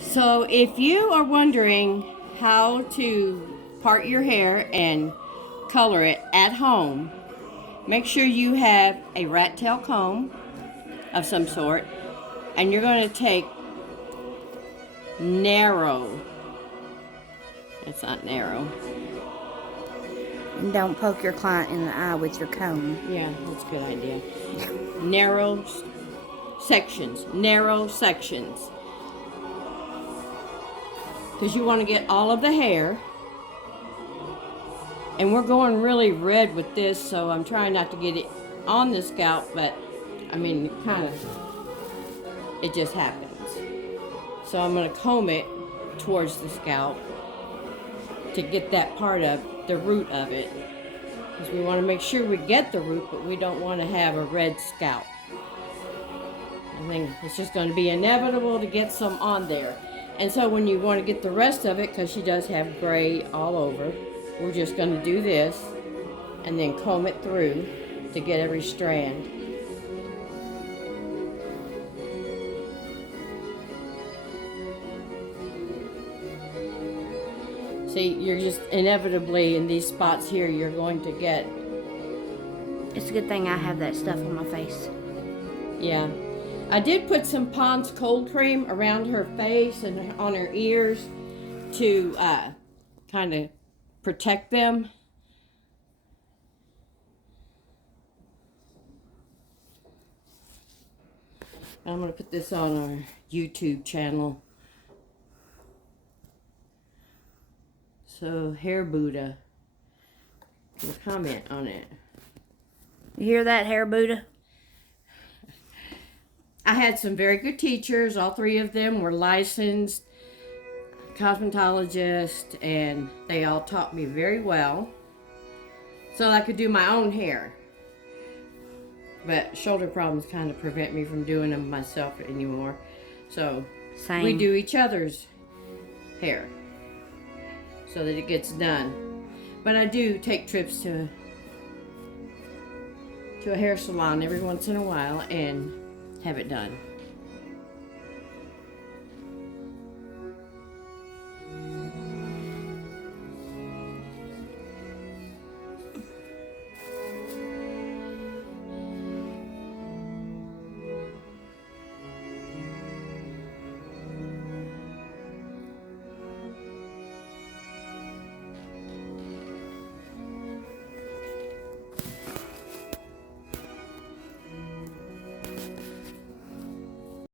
So if you are wondering how to part your hair and color it at home, make sure you have a rat tail comb of some sort, and you're going to take narrow, it's not narrow, And don't poke your client in the eye with your comb. yeah, that's a good idea, narrow sections, because you want to get all of the hair. And we're going really red with this, so I'm trying not to get it on the scalp, but I mean, it just happens. So I'm going to comb it towards the scalp to get that part of the root of it, because we want to make sure we get the root, but we don't want to have a red scalp. I think it's just going to be inevitable to get some on there. And so when you want to get the rest of it, because she does have gray all over, we're just going to do this and then comb it through to get every strand. See, you're just inevitably in these spots here, you're going to get... It's a good thing I have that stuff on my face. Yeah. I did put some Pond's cold cream around her face and on her ears to kind of protect them. I'm going to put this on our YouTube channel. So, Hair Buddha can comment on it. You hear that, Hair Buddha? I had some very good teachers. All three of them were licensed cosmetologists, and they all taught me very well, so I could do my own hair. But shoulder problems kind of prevent me from doing them myself anymore. So Same. we do each other's hair so that it gets done. But I do take trips to a hair salon every once in a while and have it done.